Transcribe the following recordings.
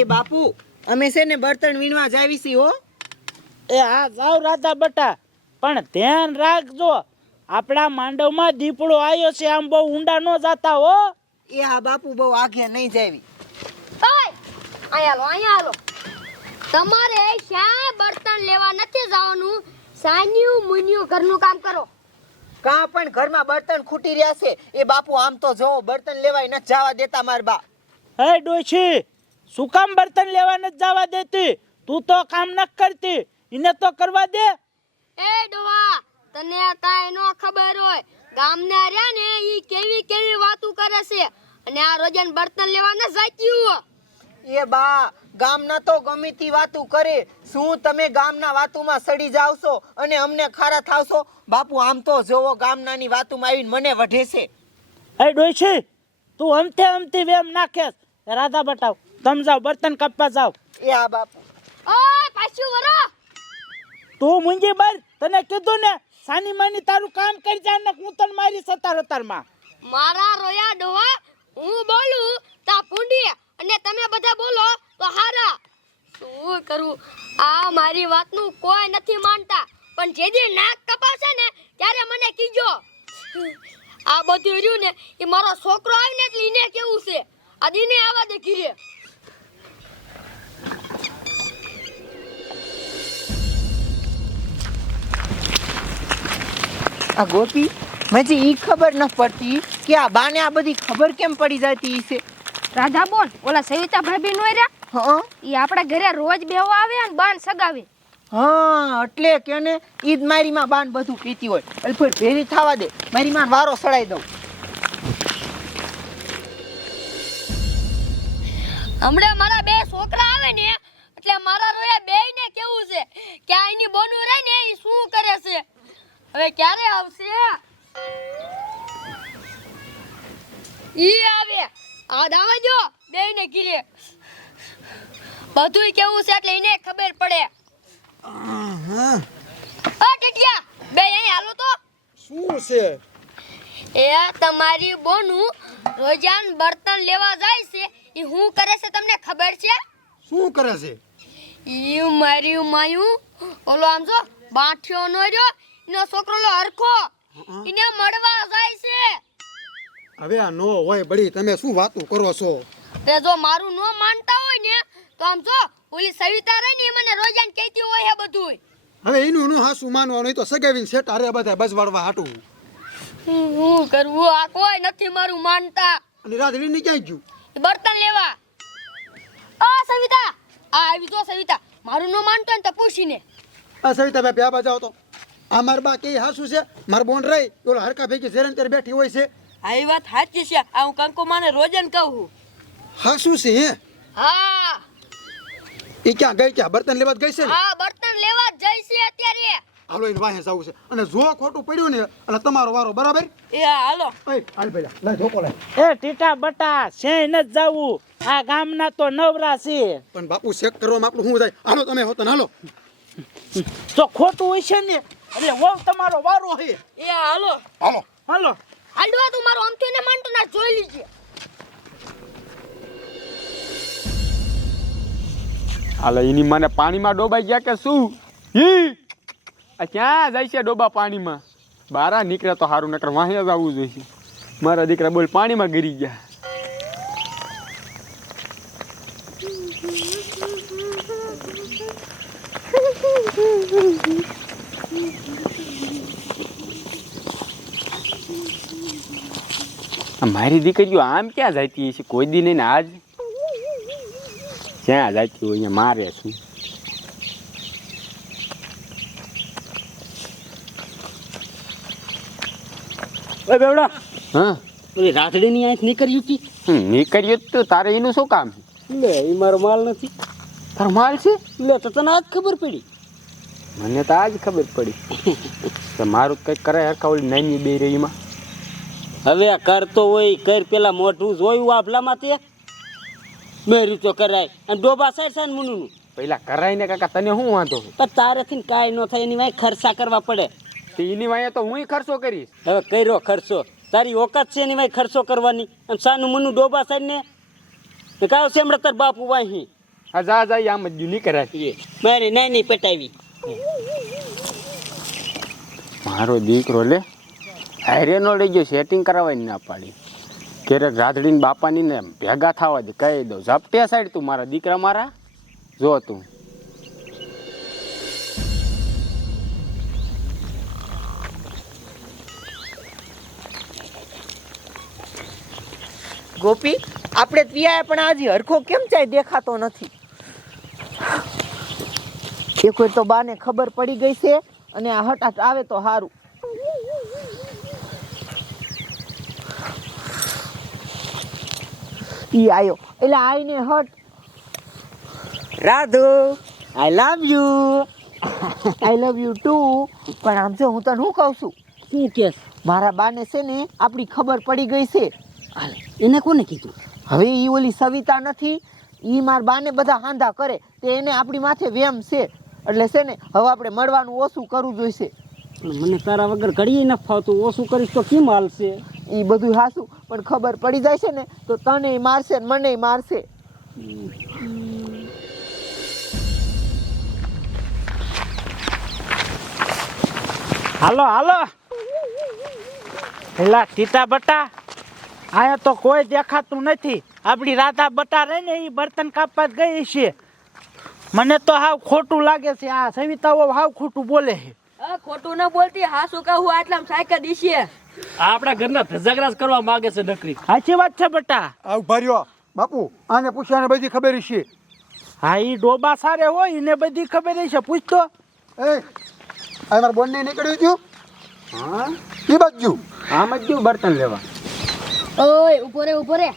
એ બાપુ અમે છે ને બર્તન વીણવા જાવી છી હો. એ હા જાવ રાધા બટા પણ ધ્યાન રાખજો આપણા માંડવમાં દીપડો આવ્યો છે આમ બહુ ઊંડા નો જાતા હો. એ હા બાપુ બહુ આગે નહીં જાવી ઓય અહીંયા લો અહીંયા હાલો. તમારે શા બર્તન લેવા નથી જવાનું? સાન્યું મુન્યું ઘરનું કામ કરો. કાં પણ ઘરમાં બર્તન ખૂટી રહ્યા છે? એ બાપુ આમ તો જો બર્તન લેવાય ન જવા દેતા માર બા. હે ડોશી શું કામ બર્તન લેવા નથી જવા દેતી? તું તો કામ ન કરતી. એને તો કરવા દે. એ ડોવા તને કાંઈ નો ખબર હોય. ગામના રહ્યા ને ઈ કેવી કેવી વાતો કરે છે? અને આ રોજન બર્તન લેવા ન જાત્યું એ બા ગામના તો ગમે તે વાતું કરે. શું તમે ગામના વાતુમાં સડી જાવ છો અને અમને ખારા થાવશો? બાપુ આમ તો જોવો ગામનાની વાતુમાં આવીને મને વઢે છે. હે ડોશી તું અમતે અમતે વેમ નાખેસ રાધા બટાવ તમે જાઓ બર્તન કાપવા જાઓ. એ હા બાપુ. ઓય પાછું વરો. તું મુંજી બર તને કીધું ને સાની માની તારું કામ કરી જા ને હું તને મારી સતારમાં મારા રોયા ડોહા હું બોલું તા પૂંડી અને તમે બધા બોલો તો હારા. શું કરું? આ મારી વાતનું કોઈ નથી માનતા. પણ જે દી નાક કપાવશે ને ત્યારે મને કીજો. આ બધું રહ્યું ને એ મારો છોકરો આવીને એટલે એને કેવું છે? આ દીને આવા દે ઘીરે આ ગોપી? મજે ઈ ખબર ન પડતી કે આ બાને આ બધી ખબર કેમ પડી જતી છે? રાધા બોલ ઓલા સવિતા ભાભી નો રહ્યા? હા. ઈ આપણા ઘરે રોજ બેહવા આવે અને બાન સગાવે. હા એટલે કે ને ઈદ મારી માં બાન બધું પીતી હોય. એટલે ફેર ભેરી થવા દે. મારી માં વારો સડાઈ દઉં. હમણાં મારા બે છોકરા આવે ને એટલે મારા રોયા બે ને કેવું છે? કે આની બોનું રહે ને એ શું કરે છે? હવે ક્યારે આવશે? ઈ આવે. આ દાવા જો બેને ને ગીરે બધુંય કેવું છે એટલે એને ખબર પડે. આ ટેટિયા બે અહીં હાલો તો. શું છે? એ તમારી બોનું રોજાન બર્તન લેવા જાય છે. એ શું કરે છે તમને ખબર છે? શું કરે છે? ઈ મારી માયું. ઓલો આમ જો બાઠિયો નો રહ્યો એનો છોકરો લો હરખો. ઇને મળવા જાય છે. હવે આ નો હોય બળી તમે શું વાતું કરો છો? તે જો મારું નો માનતા હોય ને તો આમ જો ઓલી સવિતા રહી ને મને રોજાન કહેતી હોય હે બધું હવે એનું નું હાસું માનવાનું તો સગાવીને સેટ અરે બધા બજવાડવા હાટું. હું કરવું? આ કોઈ નથી મારું માનતા. અને રાધડી ની ક્યાં ગયું? બર્તન લેવા. આ સવિતા! આ આવી જો સવિતા. મારું નો માનતો ને તો પૂછીને. આ સવિતા બે બે બાજાઓ તો આ માર બા કે હાસુ છે. માર બોન રહી. ઓલો હરકા ભેગી જેરન તેર બેઠી હોય છે. આ એ વાત સાચી છે. આ હું કંકુ માને રોજન કહું. હાસુ છે હે? હા. એ ક્યાં ગઈ ક્યાં? બર્તન લેવા જ ગઈ છે હા બર્તન લેવા જઈ જાય છે અત્યારે. હાલો એને વાહે જવું છે. અને જો ખોટું પડ્યું ને એટલે તમારો વારો બરાબર? એ હા હાલો. એ હાલ ભાઈ લઈ ધોકો લઈ એ ટીટા બટા છે ન જાવું. આ ગામના તો નવરા છે. પણ બાપુ ચેક કરવામાં આપણું શું થાય? હાલો તમે હો તો હાલો. તો ખોટું હોય છે ને એટલે વહુ તમારો વારો હે. એ હાલો. હાલો. હાલો. હાલવા તું મારો આમથી ને માનતો ના જોઈ લીજે. હાલો એની મને પાણીમાં ડોબાઈ ગયા કે શું? હી? આ ક્યાં જાય છે ડોબા પાણીમાં? બારા નીકળે તો સારું નકર વાહે જ આવવું જોઈએ મારા દીકરા બોલ પાણીમાં ગરી ગયા. મારી દીકરીઓ આમ ક્યાં જતી હશે? કોઈ દી નહીં ને આજ. ક્યાં જતી હોય અહીંયા મારે શું? ઓય બેવડા હા? ઓલી રાતડીની આંખ નીકળ્યું હતી નીકળ્યું તો. તારે એનું શું કામ લે એ મારો માલ નથી. તારો માલ છે? લે તો તને આજ ખબર પડી. મને તો આજ ખબર પડી. તો મારું કંઈક કરે હરખા ઓલી નાની બે રહીમાં હવે કરતો હોય કર પેલા મોઢું જોયું આભલામાં તે મેર્યું તો કરાય. અને ડોબા સાઈડ સાઈડ મુનું પેલા કરાય ને કાકા તને શું વાંધો પણ તારેથી કાંઈ ન થાય એની વાય ખર્ચા કરવા પડે. તો એની વાય તો હું ખર્ચો કરીશ. હવે કર્યો ખર્ચો. તારી ઓકાત છે એની વાય ખર્ચો કરવાની. અને સાનું મુનુ ડોબા સાઈડ ને? કાવ છે હમણાં તાર બાપુ વાહી. આ જા જા આમ જ નહીં કરાય. મારે નાની પટાવી. મારો દીકરો લે. હારે નો લઈ ગયો સેટિંગ કરાવવાની ના પાડી. ક્યારેક રાધડીને બાપાની ને ભેગા થવા દે, કહી દઉં ઝપટે સાઈડ તું, મારા દીકરા મારા, જો તું. ગોપી, આપણે ત્યાં પણ આજે હરખો કેમ ચાય દેખાતો નથી? એ કોઈ તો બાને ખબર પડી ગઈ છે, અને આ હટાટ આવે તો સારું ઈ આવ્યો એટલે આઈને હટ. Radhu I love you I love you too પણ આમ જો હું તને શું કહું છું? શું કેસ? મારા બાને છે ને આપણી ખબર પડી ગઈ છે. એને કોને કીધું? હવે એ ઓલી સવિતા નથી. એ માર બાને બધા હાંધા કરે. તે એને આપણી માથે વેમ છે. એટલે છે ને હવે આપણે મળવાનું ઓછું કરવું જોઈશે. મને તારા વગર ઘડીએ ન ફાવતું. ઓછું કરીશ તો કેમ હાલશે? ઈ બધું હાસું, પણ ખબર પડી જાય છે ને, તો તને મારશે ને મને મારશે. હાલો હાલો. એલા ટીટા બટા, આયા તો કોઈ દેખાતું નથી. આપણી રાધા બટા રહી ને એ બર્તન કાપવા ગઈ છે. મને તો હાવ ખોટું લાગે છે, આ સવિતાઓ હાવ ખોટું બોલે છે. ખોટું ન બોલતી હા શું કહું આટલા સાયકલ દીશીએ આપણા ઘરના ધજાગરાસ કરવા માંગે છે નકરી. સાચી વાત છે બટા. આવ ભર્યો બાપુ આને પૂછ્યાને બધી ખબર છે હા એ ડોબા સારે હોય એને બધી ખબર છે પૂછતો એ આ મારા બોનને નીકળ્યું છું હા? એ બાજુ. આમ જ ગયું બર્તન લેવા. ઓય ઊભો રે ઊભો રે.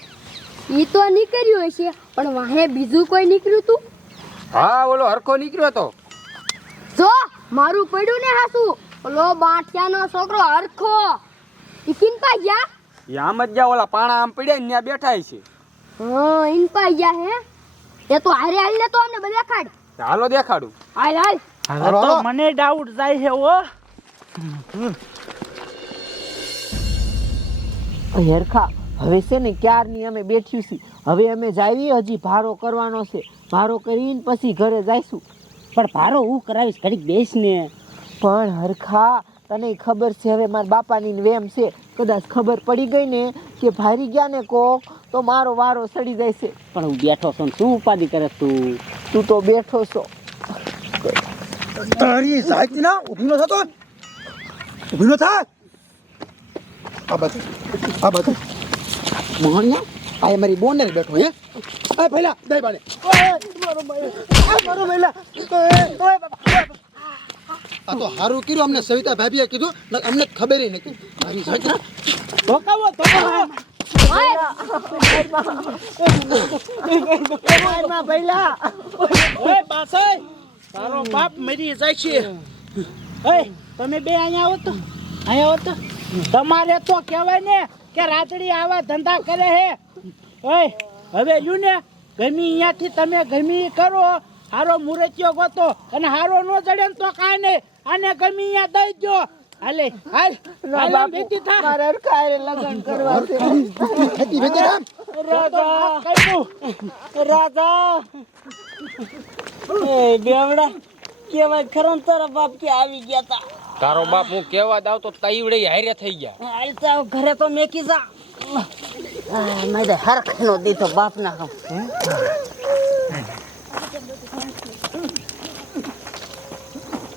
ઈ તો નીકળ્યું હશે પણ વાહે બીજું કોઈ નીકળ્યું તું? હા ઓલો હરખો નીકળ્યો તો. મારું પડ્યું ને હાસુ. ઓલો બાઠિયાનો છોકરો હરખો. ઇકિન પા ગયા? યા જ ગયા ઓલા પાણા આમ પડ્યા ને ત્યાં બેઠા છે. હા ઇન પા ગયા હે. એ તો હારે હાલને તો અમને બધા ખાડ. હાલો દેખાડું. હાલ હાલ. હવે તો મને ડાઉટ જાય છે ઓ હેરખા હવે છે ને ક્યારની અમે બેઠ્યું છીએ? હવે અમે જાવી હજી ભારો કરવાનો છે. ભારો કરીને પછી ઘરે જઈશું. પણ ભારો હું કરાવીશ ઘડીક બેસ ને પણ હરખા તને ખબર છે હવે મારા બાપાની ને વેમ છે. કદાચ ખબર પડી ગઈ ને કે ભારી ગયા ને કોક તો મારો વારો સડી જાય છે પણ હું બેઠો છું ને શું ઉપાધિ કરે તું? તું તો બેઠો છો. તારી સાચી ના ઊભી નો થતો ઊભી નો થાય આ બાજુ આ બાજુ. મોહનિયા આ મારી બોનર બેઠો હે. આ પહેલા દઈ બાને. આ તો હારું કર્યું અમને સવિતા ભાભીએ કીધું ને અમને ખબર નથી. તારી સાચી ના. ધોકાવો તારો બાપ મરી જાય છે. તમે બે અહીંયા આવો તો. અહીંયા આવો તો. તમારે તો કહેવાય ને કે રાતડી આવા ધંધા કરે હે. ઓય હવે યુ ને. ગમી અહીંયાથી તમે ગમી કરો હારો મુરતિયો ગોતો અને હારો નો જડે તો કાંઈ નહીં. આને ગમી અહીંયા દઈ દો હાલે હાલ હાલ થા. મારા લગ્ન કરવા છે રામ. રાજા કઈનું રાજા. એ બેવડા કેવાય ખરો ને તારા બાપ કે આવી ગયા તા. તારો બાપ હું કેવા દાવ તો તાઈવડે હારે થઈ ગયા. હાલ તો ઘરે તો મેકી જા. મારે હરખ નો દીધો બાપ ના